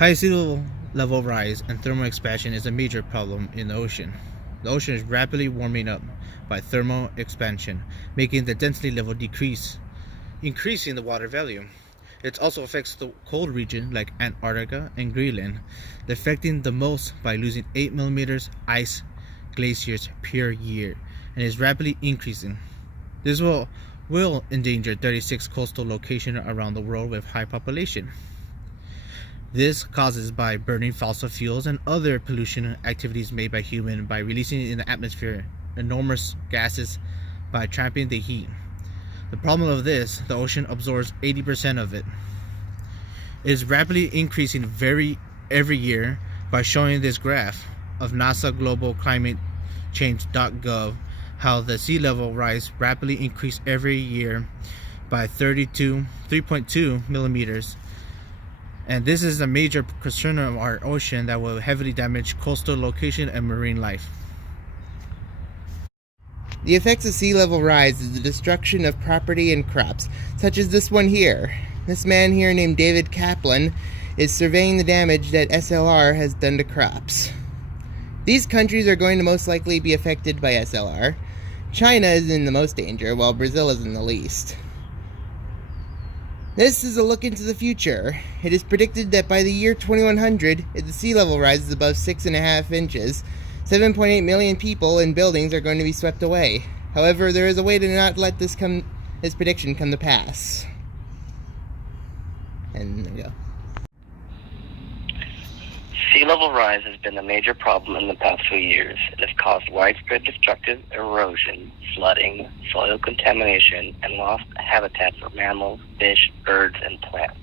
High sea level rise and thermal expansion is a major problem in the ocean. The ocean is rapidly warming up by thermal expansion, making the density level decrease, increasing the water volume. It also affects the cold region like Antarctica and Greenland, affecting the most by losing 8 millimeters ice glaciers per year, and is rapidly increasing. This will endanger 36 coastal locations around the world with high population. This causes by burning fossil fuels and other pollution activities made by humans by releasing in the atmosphere enormous gases by trapping the heat. The problem of this, the ocean absorbs 80% of it. It is rapidly increasing every year by showing this graph of NASA Global Climate Change.gov how the sea level rise rapidly increase every year by 3.2 millimeters. And this is a major concern of our ocean that will heavily damage coastal location and marine life. The effects of sea level rise is the destruction of property and crops, such as this one here. This man here named David Kaplan is surveying the damage that SLR has done to crops. These countries are going to most likely be affected by SLR. China is in the most danger, while Brazil is in the least. This is a look into the future. It is predicted that by the year 2100, if the sea level rises above 6.5 inches, 7.8 million people and buildings are going to be swept away. However, there is a way to not let this prediction come to pass. And there you go. Sea level rise has been a major problem in the past few years. It has caused widespread destructive erosion, flooding, soil contamination, and lost habitat for mammals, fish, birds, and plants.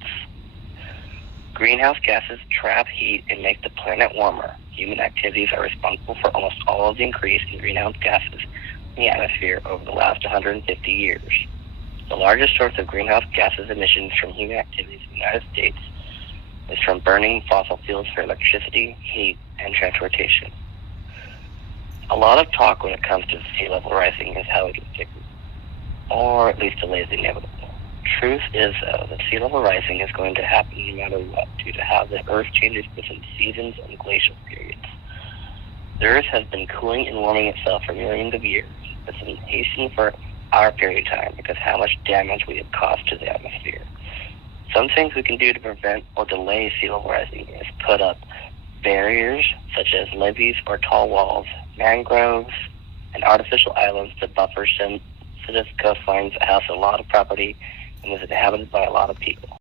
Greenhouse gases trap heat and make the planet warmer. Human activities are responsible for almost all of the increase in greenhouse gases in the atmosphere over the last 150 years. The largest source of greenhouse gases emissions from human activities in the United States is from burning fossil fuels for electricity, heat, and transportation. A lot of talk when it comes to sea level rising is how it can fix it, or at least delay the inevitable. Truth is, though, that sea level rising is going to happen no matter what due to how the Earth changes within seasons and glacial periods. The Earth has been cooling and warming itself for millions of years. It's been hastening for our period of time because how much damage we have caused to the atmosphere. Some things we can do to prevent or delay sea level rising is put up barriers such as levees or tall walls, mangroves, and artificial islands to buffer sensitive coastlines that house a lot of property and is inhabited by a lot of people.